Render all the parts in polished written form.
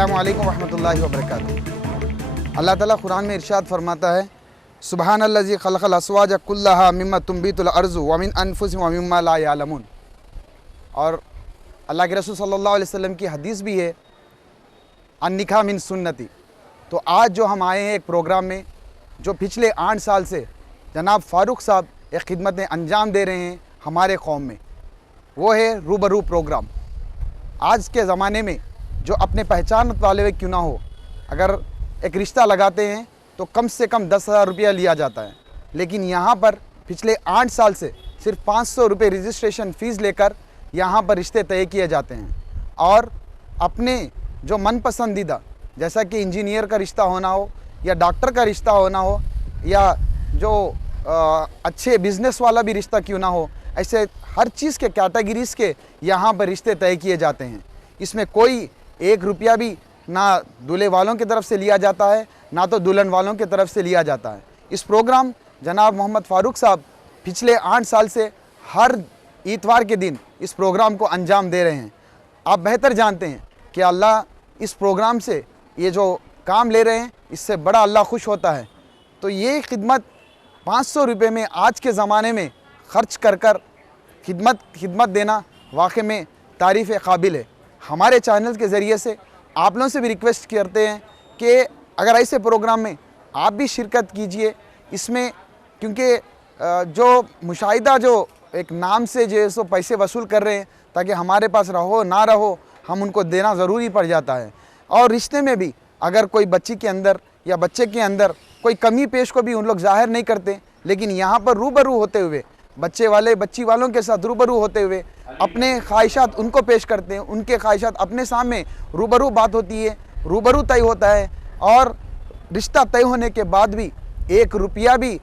अस्सलामु अलैकुम वरहमतुल्लाहि वबरकातुहू। अल्लाह ताला कुरान में इरशाद फरमाता है, सुब्हानल्लज़ी खलक़ल अस्वाज कुल्लहा मिम्मा तुंबितुल अर्ज़ु व मिन अनफुसिहिम व मिम्मा ला यालमून। और अल्लाह के रसूल सल्लल्लाहु अलैहि वसल्लम की हदीस भी है, अन्निकाह मिन सुन्नती। तो आज जो हम आए हैं एक प्रोग्राम में, जो पिछले 8 साल से जनाब फ़ारूक साहब एक खिदमतें अंजाम दे रहे हैं हमारे कौम में, वो है रूबरू प्रोग्राम। आज के ज़माने में जो अपने पहचान वाले क्यों ना हो, अगर एक रिश्ता लगाते हैं तो कम से कम 10,000 रुपया लिया जाता है, लेकिन यहाँ पर पिछले 8 साल से सिर्फ 500 रुपये रजिस्ट्रेशन फ़ीस लेकर यहाँ पर रिश्ते तय किए जाते हैं। और अपने जो मन पसंदीदा, जैसा कि इंजीनियर का रिश्ता होना हो या डॉक्टर का रिश्ता होना हो या जो अच्छे बिज़नेस वाला भी रिश्ता क्यों ना हो, ऐसे हर चीज़ के कैटेगरीज़ के यहाँ पर रिश्ते तय किए जाते हैं। इसमें कोई 1 रुपया भी ना दूल्हे वालों की तरफ से लिया जाता है, ना तो दुल्हन वालों की तरफ से लिया जाता है। इस प्रोग्राम जनाब मोहम्मद फ़ारूक साहब पिछले 8 साल से हर इतवार के दिन इस प्रोग्राम को अंजाम दे रहे हैं। आप बेहतर जानते हैं कि अल्लाह इस प्रोग्राम से ये जो काम ले रहे हैं, इससे बड़ा अल्लाह खुश होता है। तो ये खिदमत 500 रुपये में आज के ज़माने में ख़र्च कर खिदमत देना वाकई में तारीफ़ काबिल है। हमारे चैनल के ज़रिए से आप लोगों से भी रिक्वेस्ट करते हैं कि अगर ऐसे प्रोग्राम में आप भी शिरकत कीजिए इसमें, क्योंकि जो मुशाहिदा जो एक नाम से जो सो पैसे वसूल कर रहे हैं ताकि हमारे पास रहो ना रहो हम उनको देना ज़रूरी पड़ जाता है। और रिश्ते में भी अगर कोई बच्ची के अंदर या बच्चे के अंदर कोई कमी पेश को भी उन लोग ज़ाहिर नहीं करते, लेकिन यहाँ पर रूबरू होते हुए बच्ची वालों के साथ रूबरू होते हुए अपने ख्वाहिशात उनको पेश करते हैं, उनके ख्वाहिशात अपने सामने रूबरू बात होती है, रूबरू तय होता है। और रिश्ता तय होने के बाद भी 1 रुपया भी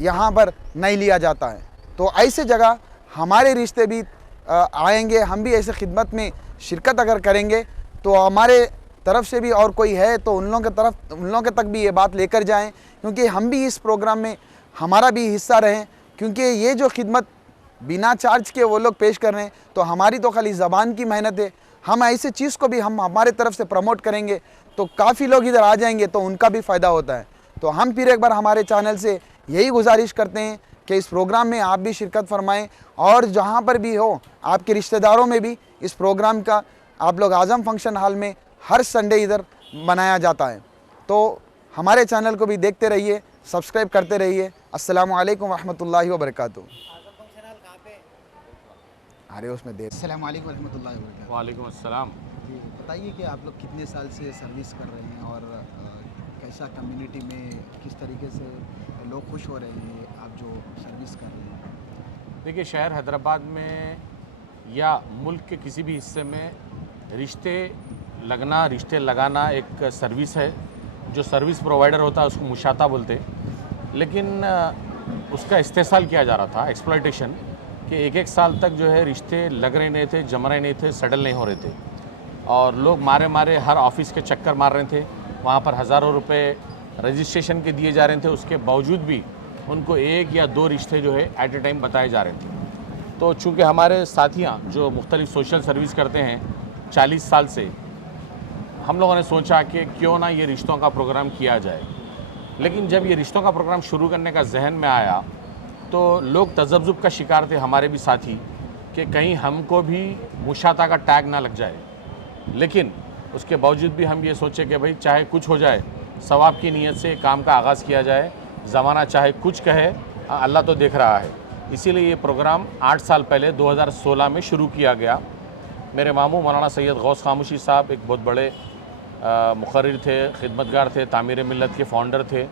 यहाँ पर नहीं लिया जाता है। तो ऐसे जगह हमारे रिश्ते भी आएंगे, हम भी ऐसे खिदमत में शिरकत अगर करेंगे तो हमारे तरफ से भी और कोई है तो उन लोगों के तक भी ये बात लेकर जाएं, क्योंकि हम भी इस प्रोग्राम में हमारा भी हिस्सा रहें। क्योंकि ये जो खिदमत बिना चार्ज के वो लोग पेश कर रहे हैं, तो हमारी तो खाली ज़बान की मेहनत है। हम ऐसे चीज़ को भी हम हमारे तरफ से प्रमोट करेंगे तो काफ़ी लोग इधर आ जाएंगे, तो उनका भी फ़ायदा होता है। तो हम फिर एक बार हमारे चैनल से यही गुजारिश करते हैं कि इस प्रोग्राम में आप भी शिरकत फरमाएं, और जहाँ पर भी हो आपके रिश्तेदारों में भी इस प्रोग्राम का आप लोग आज़म फंक्शन हॉल में हर संडे इधर मनाया जाता है। तो हमारे चैनल को भी देखते रहिए, सब्सक्राइब करते रहिए। अस्सलामु अलैकुम वरहमतुल्लाहि वबरकातुहू। अरे उसमें दे। अस्सलामु अलैकुम वरहमतुल्लाहि वबरकातुहू। वालेकुम अस्सलाम। जी बताइए कि आप लोग कितने साल से सर्विस कर रहे हैं और कैसा कम्युनिटी में किस तरीके से लोग खुश हो रहे हैं आप जो सर्विस कर रहे हैं? देखिए, शहर हैदराबाद में या मुल्क के किसी भी हिस्से में रिश्ते रिश्ते लगाना एक सर्विस है। जो सर्विस प्रोवाइडर होता है उसको मुशाता बोलते हैं, लेकिन उसका इस्तेसाल किया जा रहा था, एक्सप्लॉयटेशन, कि 1-1 साल तक जो है रिश्ते लग रहे नहीं थे, जम रहे नहीं थे, सेटल नहीं हो रहे थे, और लोग मारे हर ऑफिस के चक्कर मार रहे थे। वहाँ पर हज़ारों रुपए रजिस्ट्रेशन के दिए जा रहे थे, उसके बावजूद भी उनको 1 या 2 रिश्ते जो है एट ए टाइम बताए जा रहे थे। तो चूँकि हमारे साथियाँ जो मुख्तलिफ सोशल सर्विस करते हैं 40 साल से, हम लोगों ने सोचा कि क्यों ना ये रिश्तों का प्रोग्राम किया जाए। लेकिन जब ये रिश्तों का प्रोग्राम शुरू करने का जहन में आया तो लोग तज़ब्ज़ुब का शिकार थे, हमारे भी साथी, कि कहीं हमको भी मुशाता का टैग ना लग जाए। लेकिन उसके बावजूद भी हम ये सोचे कि भाई चाहे कुछ हो जाए, सवाब की नीयत से काम का आगाज़ किया जाए। ज़माना चाहे कुछ कहे, अल्लाह तो देख रहा है। इसीलिए ये प्रोग्राम 8 साल पहले 2016 में शुरू किया गया। मेरे मामू मौलाना सैयद गौस खामोशी साहब एक बहुत बड़े मुखर्रिर थे, खिदमतगार थे, तामीर मिल्लत के फ़ाउंडर थे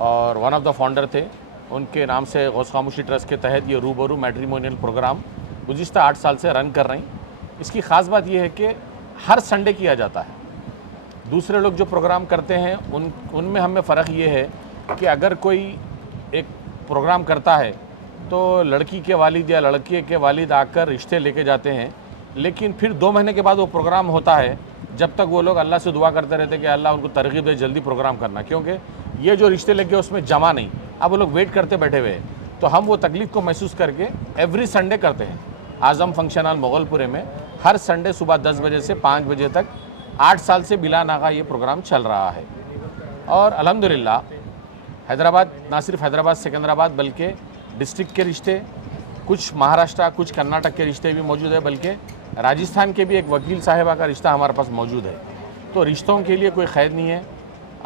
और वन ऑफ़ द फाउंडर थे। उनके नाम से गौस खामोशी ट्रस्ट के तहत ये रूबरू मैट्रिमोनियल प्रोग्राम गुज़िश्ता 8 साल से रन कर रही। इसकी ख़ास बात यह है कि हर संडे किया जाता है। दूसरे लोग जो प्रोग्राम करते हैं उनमें हमें फ़र्क ये है कि अगर कोई एक प्रोग्राम करता है तो लड़की के वालिद या लड़के के वालिद आकर रिश्ते लेके जाते हैं, लेकिन फिर 2 महीने के बाद वो प्रोग्राम होता है। जब तक वो लोग अल्लाह से दुआ करते रहते कि अल्लाह उनको तरगीब दे जल्दी प्रोग्राम करना, क्योंकि ये जो रिश्ते लेके उसमें जमा नहीं, अब वो लोग वेट करते बैठे हुए हैं। तो हम वो तकलीफ़ को महसूस करके एवरी संडे करते हैं। आज़म फंक्शन हॉल मोगलपुरे में हर संडे सुबह 10 बजे से 5 बजे तक 8 साल से बिला नागा ये प्रोग्राम चल रहा है। और अल्हम्दुलिल्लाह हैदराबाद, ना सिर्फ हैदराबाद सिकंदराबाद बल्कि डिस्ट्रिक्ट के रिश्ते, कुछ महाराष्ट्र कुछ कर्नाटक के रिश्ते भी मौजूद है, बल्कि राजस्थान के भी एक वकील साहिबा का रिश्ता हमारे पास मौजूद है। तो रिश्तों के लिए कोई क़ैद नहीं है,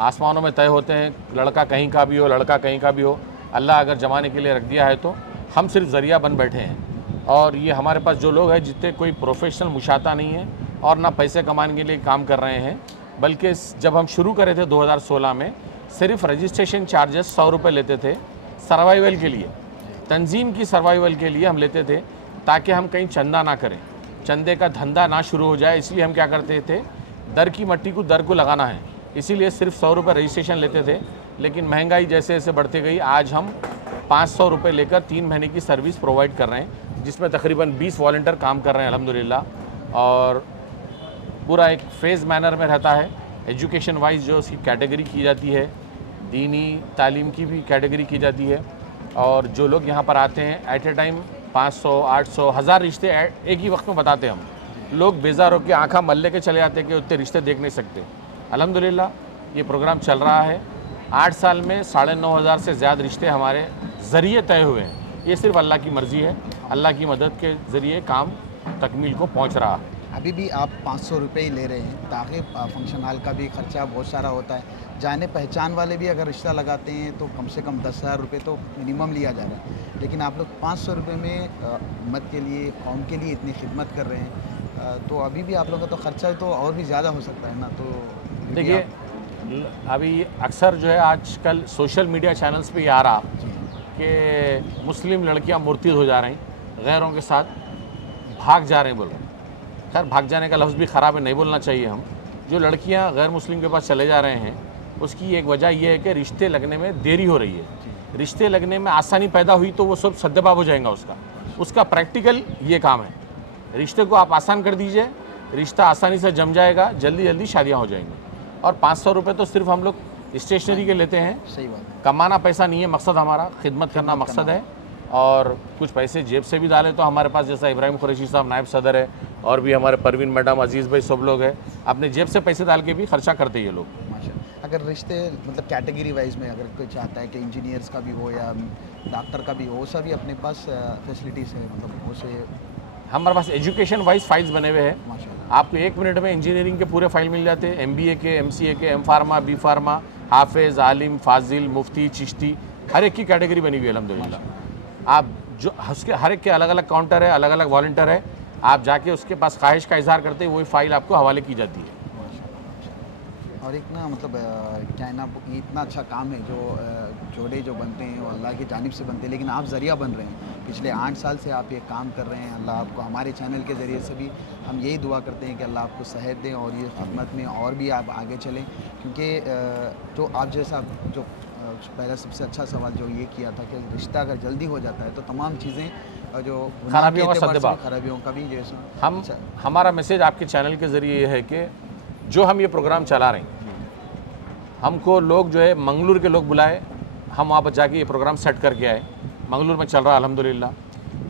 आसमानों में तय होते हैं, लड़का कहीं का भी हो, लड़का कहीं का भी हो, अल्लाह अगर जमाने के लिए रख दिया है तो हम सिर्फ ज़रिया बन बैठे हैं। और ये हमारे पास जो लोग हैं जितने कोई प्रोफेशनल मुशाता नहीं है और ना पैसे कमाने के लिए काम कर रहे हैं, बल्कि जब हम शुरू करे थे 2016 में सिर्फ रजिस्ट्रेशन चार्जेस 100 रुपये लेते थे सर्वाइवल के लिए, तंजीम की सर्वाइवल के लिए हम लेते थे, ताकि हम कहीं चंदा ना करें, चंदे का धंधा ना शुरू हो जाए। इसलिए हम क्या करते थे, दर की मट्टी को दर को लगाना है, इसीलिए सिर्फ 100 रुपये रजिस्ट्रेशन लेते थे। लेकिन महंगाई जैसे जैसे बढ़ती गई, आज हम 500 रुपये लेकर 3 महीने की सर्विस प्रोवाइड कर रहे हैं, जिसमें तकरीबन 20 वॉलंटियर काम कर रहे हैं अल्हम्दुलिल्लाह। और पूरा एक फेज़ मैनर में रहता है। एजुकेशन वाइज जो उसकी कैटेगरी की जाती है, दीनी तालीम की भी कैटेगरी की जाती है। और जो लोग यहाँ पर आते हैं एट ए टाइम 500, 800, 1000 रिश्ते एक ही वक्त में बताते हैं हम। लोग बेजार होकर आँखा मल्ले के चले जाते हैं कि उतने रिश्ते देख नहीं सकते। अल्हम्दुलिल्लाह ये प्रोग्राम चल रहा है। 8 साल में 9500 से ज़्यादा रिश्ते हमारे ज़रिए तय हुए हैं। ये सिर्फ अल्लाह की मर्ज़ी है, अल्लाह की मदद के ज़रिए काम तकमील को पहुँच रहा है। अभी भी आप 500 रुपये ही ले रहे हैं, ताकि फंक्शन हॉल का भी खर्चा बहुत सारा होता है। जाने पहचान वाले भी अगर रिश्ता लगाते हैं तो कम से कम 10,000 रुपये तो मिनिमम लिया जा रहा है, लेकिन आप लोग 500 रुपये में उम्मत के लिए, कौम के लिए इतनी खिदमत कर रहे हैं, तो अभी भी आप लोगों का तो खर्चा तो और भी ज़्यादा हो सकता है ना। तो देखिए, अभी अक्सर जो है आजकल सोशल मीडिया चैनल्स पे ये आ रहा कि मुस्लिम लड़कियां मुर्तिद हो जा रही, गैरों के साथ भाग जा रहे हैं बोल रहे हैं। खैर, भाग जाने का लफ्ज़ भी ख़राब है, नहीं बोलना चाहिए। हम जो लड़कियां गैर मुस्लिम के पास चले जा रहे हैं, उसकी एक वजह यह है कि रिश्ते लगने में देरी हो रही है। रिश्ते लगने में आसानी पैदा हुई तो वो सब सद्देबाब हो जाएगा। उसका प्रैक्टिकल ये काम है। रिश्ते को आप आसान कर दीजिए, रिश्ता आसानी से जम जाएगा, जल्दी जल्दी शादियाँ हो जाएंगी। और 500 रुपये तो सिर्फ हम लोग स्टेशनरी के लेते हैं। सही बात है, कमाना पैसा नहीं है मकसद, हमारा खिदमत करना मकसद है। और कुछ पैसे जेब से भी डालें तो हमारे पास, जैसा इब्राहिम कुरैशी साहब नायब सदर है और भी हमारे परवीन मैडम, अजीज़ भाई, सब लोग हैं, अपने जेब से पैसे डाल के भी खर्चा करते हैं ये लोग। माशाल्लाह। अगर रिश्ते मतलब कैटेगरी वाइज में अगर कोई चाहता है कि इंजीनियर्स का भी हो या डॉक्टर का भी हो, वो सभी अपने पास फैसिलिटीज़ है, मतलब उसे हमारे पास एजुकेशन वाइज फाइल्स बने हुए हैं। माशाल्लाह। आपको 1 मिनट में इंजीनियरिंग के पूरे फाइल मिल जाते हैं, MBA के, MCA के, M फार्मा, B फार्मा, हाफिज़, आलिम, फाजिल, मुफ्ती, चिश्ती, हर एक की कैटेगरी बनी हुई है अल्हम्दुलिल्लाह। आप जो उसके हर एक के अलग अलग काउंटर है, अलग अलग वॉलंटियर है, आप जाके उसके पास ख्वाहिश का इजहार करते हैं, वही फाइल आपको हवाले की जाती है। और एक ना मतलब क्या है ना, ये इतना अच्छा काम है जो जोड़े जो बनते हैं वो अल्लाह की जानिब से बनते हैं, लेकिन आप ज़रिया बन रहे हैं। पिछले 8 साल से आप ये काम कर रहे हैं। अल्लाह आपको, हमारे चैनल के ज़रिए से भी हम यही दुआ करते हैं कि अल्लाह आपको सेहत दें और ये खिदमत में और भी आप आगे चलें, क्योंकि जो आप जैसा जो पहला सबसे अच्छा सवाल जो ये किया था कि रिश्ता अगर जल्दी हो जाता है तो तमाम चीज़ें जो खराबियों का सद्देबाब, खराबियों का भी जैसा हमारा मैसेज आपके चैनल के ज़रिए ये है कि जो हम ये प्रोग्राम चला रहे हैं, हमको लोग जो है मंगलूर के लोग बुलाए, हम वहाँ पर जाके ये प्रोग्राम सेट करके आए। मंगलूर में चल रहा है अल्हम्दुलिल्लाह।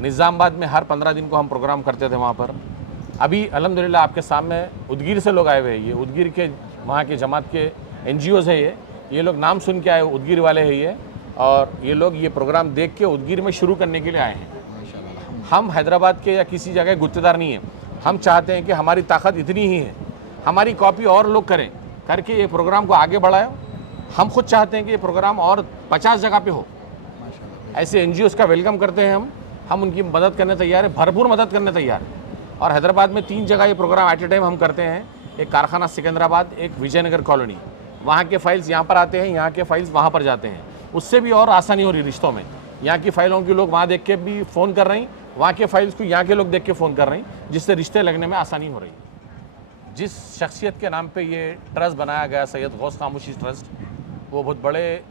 निज़ामाबाद में हर 15 दिन को हम प्रोग्राम करते थे वहाँ पर। अभी अल्हम्दुलिल्लाह आपके सामने उदगीर से लोग आए हुए हैं। ये उदगीर के वहाँ के जमात के NGOs है ये लोग नाम सुन के आए, उदगीर वाले हैं ये, और ये लोग ये प्रोग्राम देख के उदगीर में शुरू करने के लिए आए हैं। हम हैदराबाद के या किसी जगह गुत्तेदार नहीं हैं। हम चाहते हैं कि हमारी ताकत इतनी ही है, हमारी कॉपी और लोग करें, करके ये प्रोग्राम को आगे बढ़ाएं। हम खुद चाहते हैं कि ये प्रोग्राम और 50 जगह पे हो। ऐसे NGOs का वेलकम करते हैं हम उनकी मदद करने तैयार है, भरपूर मदद करने तैयार है। और हैदराबाद में 3 जगह ये प्रोग्राम एट ए टाइम हम करते हैं। एक कारखाना सिकंदराबाद, एक विजयनगर कॉलोनी। वहाँ के फाइल्स यहाँ पर आते हैं, यहाँ के फाइल्स वहाँ पर जाते हैं। उससे भी और आसानी हो रही रिश्तों में। यहाँ की फाइलों के लोग वहाँ देख के भी फ़ोन कर रहे हैं, वहाँ के फाइल्स को यहाँ के लोग देख के फ़ोन कर रहे हैं, जिससे रिश्ते लगने में आसानी हो रही है। जिस शख्सियत के नाम पे ये ट्रस्ट बनाया गया, सैयद गौस खामोशी ट्रस्ट, वो बहुत बड़े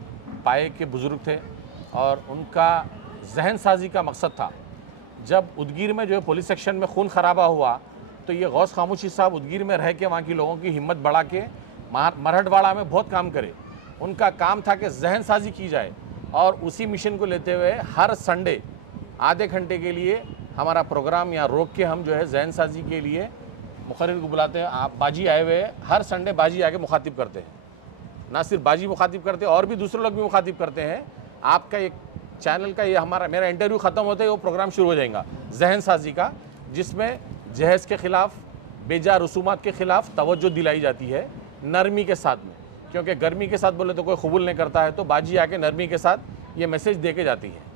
पाए के बुज़ुर्ग थे और उनका जहन साजी का मकसद था। जब उदगीर में जो है पुलिस सेक्शन में खून खराबा हुआ तो ये गौस खामोशी साहब उदगीर में रह के वहाँ के लोगों की हिम्मत बढ़ा के मरहटवाड़ा में बहुत काम करे। उनका काम था कि जहन साजी की जाए और उसी मिशन को लेते हुए हर संडे आधे घंटे के लिए हमारा प्रोग्राम यहाँ रोक के हम जो है जहन साजी के लिए मुखर्रिर को बुलाते हैं, आप बाजी आए हुए हैं, हर संडे बाजी आके मुखातिब करते हैं, ना सिर्फ बाजी मुखातिब करते हैं और भी दूसरे लोग भी मुखातिब करते हैं। आपका एक चैनल का ये मेरा इंटरव्यू ख़त्म होते ही वो प्रोग्राम शुरू हो जाएगा जहन साजी का, जिसमें जहेज़ के ख़िलाफ़, बेजा रसूमात के ख़िलाफ़ तवज्जो दिलाई जाती है नरमी के साथ में, क्योंकि गर्मी के साथ बोले तो कोई कबूल नहीं करता है, तो बाजी आके नरमी के साथ ये मैसेज दे के जाती है।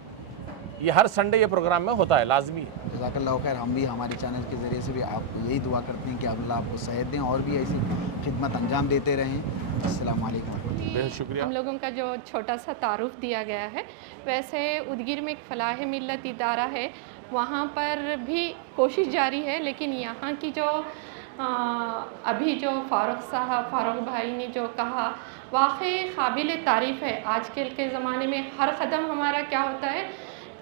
ये हर संडे ये प्रोग्राम में होता है, लाजमी है। जज़ाकल्लाहु खैर। हम भी हमारे चैनल के ज़रिए से भी आपको यही दुआ करते हैं कि अल्लाह आपको सेहत दें और भी ऐसी खिदमत अंजाम देते रहें। अस्सलाम वालेकुम। बेहद शुक्रिया। हम लोगों का जो छोटा सा तारुफ दिया गया है, वैसे उदगिर में एक फ़लाह मिल्लत इदारा है, वहाँ पर भी कोशिश जारी है, लेकिन यहाँ की जो अभी जो फ़ारूक भाई ने जो कहा वाकई काबिल तारीफ़ है। आजकल के ज़माने में हर कदम हमारा क्या होता है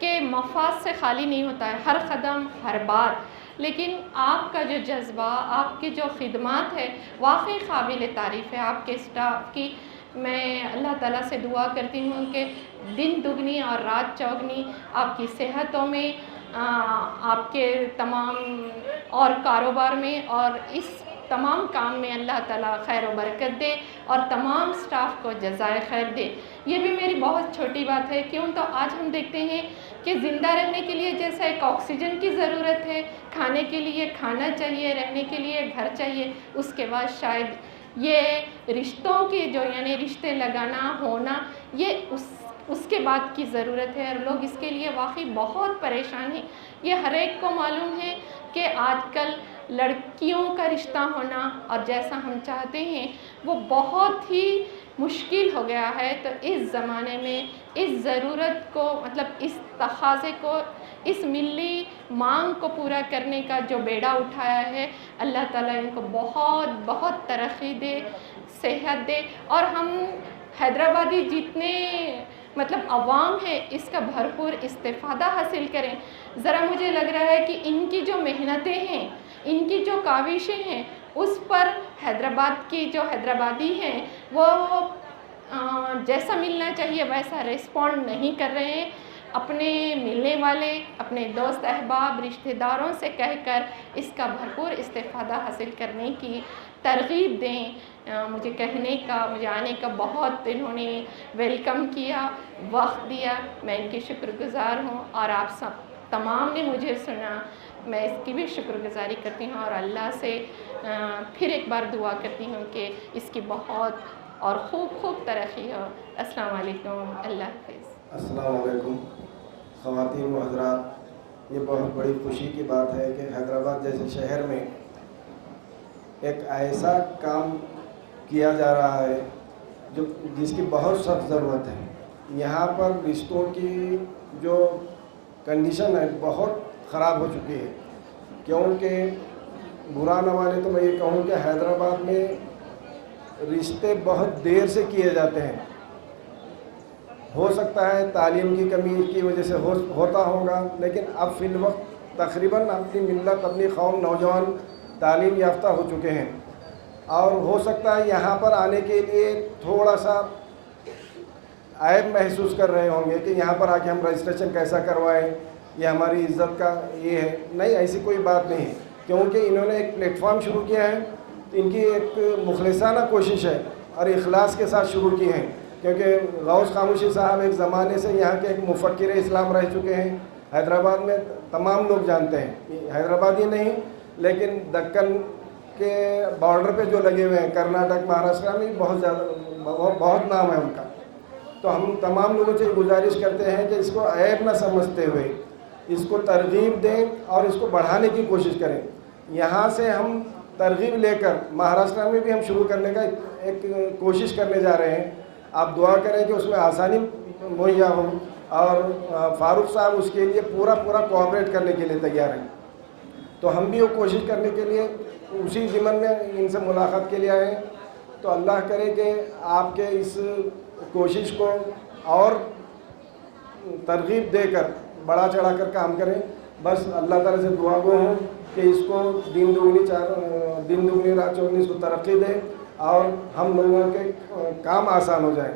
कि मफाद से खाली नहीं होता है, हर कदम हर बार, लेकिन आपका जो जज्बा, आपकी जो खिदमत है वाकई काबिल तारीफ़ है आपके स्टाफ की। मैं अल्लाह ताला से दुआ करती हूँ कि दिन दुगनी और रात चौगनी आपकी सेहतों में, आपके तमाम और कारोबार में और इस तमाम काम में अल्लाह ताला खैर व बरकत दे और तमाम स्टाफ को जज़ाए खैर दे। ये भी मेरी बहुत छोटी बात है, क्यों तो आज हम देखते हैं कि ज़िंदा रहने के लिए जैसा एक ऑक्सीजन की ज़रूरत है, खाने के लिए खाना चाहिए, रहने के लिए घर चाहिए, उसके बाद शायद ये रिश्तों की जो यानी रिश्ते लगाना होना, ये उसके बाद की ज़रूरत है और लोग इसके लिए वाकई बहुत परेशान हैं। ये हर एक को मालूम है कि आजकल लड़कियों का रिश्ता होना और जैसा हम चाहते हैं वो बहुत ही मुश्किल हो गया है। तो इस ज़माने में इस ज़रूरत को, मतलब इस तकाज़े को, इस मिली मांग को पूरा करने का जो बेड़ा उठाया है, अल्लाह ताला इनको बहुत बहुत तरक्की दे, सेहत दे और हम हैदराबादी जितने मतलब अवाम है इसका भरपूर इस्तेफ़ादा हासिल करें। ज़रा मुझे लग रहा है कि इनकी जो मेहनतें हैं, इनकी जो काविशें हैं, उस पर हैदराबाद की जो हैदराबादी हैं वो जैसा मिलना चाहिए वैसा रिस्पॉन्ड नहीं कर रहे हैं। अपने मिलने वाले, अपने दोस्त अहबाब, रिश्तेदारों से कहकर इसका भरपूर इस्तेफ़ादा हासिल करने की तरग़ीब दें। मुझे कहने का, मुझे आने का बहुत इन्होंने वेलकम किया, वक्त दिया, मैं इनकी शुक्रगुज़ार हूँ और आप सब तमाम ने मुझे सुना, मैं इसकी भी शुक्रगुज़ारी करती हूँ और अल्लाह से फिर एक बार दुआ करती हूँ कि इसकी बहुत और खूब तरक्की हो। अस्सलाम वालेकुम, अल्लाह हाफ़िज़। अस्सलाम वालेकुम ख़वातीन व हज़रात, ये बहुत बड़ी खुशी की बात है कि हैदराबाद जैसे शहर में एक ऐसा काम किया जा रहा है जिसकी बहुत सख्त ज़रूरत है। यहाँ पर रिश्तों की जो कंडीशन है बहुत ख़राब हो चुकी है, क्योंकि बुरा न माने तो मैं ये कहूँ कि हैदराबाद में रिश्ते बहुत देर से किए जाते हैं। हो सकता है तालीम की कमी की वजह से होता होगा, लेकिन अब फिल वक्त तकरीबन अपनी मिल्लत, अपनी कौम, नौजवान तालीम याफ्ता हो चुके हैं और हो सकता है यहाँ पर आने के लिए थोड़ा सा ऐब महसूस कर रहे होंगे कि यहाँ पर आके हम रजिस्ट्रेशन कैसा करवाएं, ये हमारी इज़्ज़त का ये है। नहीं, ऐसी कोई बात नहीं है, क्योंकि इन्होंने एक प्लेटफॉर्म शुरू किया है, तो इनकी एक मुखलिसाना कोशिश है और इखलास के साथ शुरू की है, क्योंकि गौस खामोशी साहब एक ज़माने से यहाँ के एक मुफक्किर इस्लाम रह चुके हैं। हैदराबाद में तमाम लोग जानते हैं, हैदराबादी नहीं लेकिन दक्कन के बॉर्डर पे जो लगे हुए हैं, कर्नाटक, महाराष्ट्र में बहुत नाम है उनका। तो हम तमाम लोगों से गुजारिश करते हैं कि इसको ऐब न समझते हुए इसको तरगीब दें और इसको बढ़ाने की कोशिश करें। यहाँ से हम तरगीब लेकर महाराष्ट्र में भी हम शुरू करने का एक कोशिश करने जा रहे हैं। आप दुआ करें कि उसमें आसानी मुहैया हो और फ़ारूक साहब उसके लिए पूरा कोऑपरेट करने के लिए तैयार हैं। तो हम भी वो कोशिश करने के लिए उसी ज़िम्मन में इनसे मुलाकात के लिए आए हैं। तो अल्लाह करे कि आपके इस कोशिश को और तरगीब देकर बढ़ा चढ़ा कर काम करें। बस अल्लाह ताला से दुआ गो हूँ कि इसको दिन दुगनी रात चौगनी इसको तरक्की दे और हम लोगों के काम आसान हो जाए।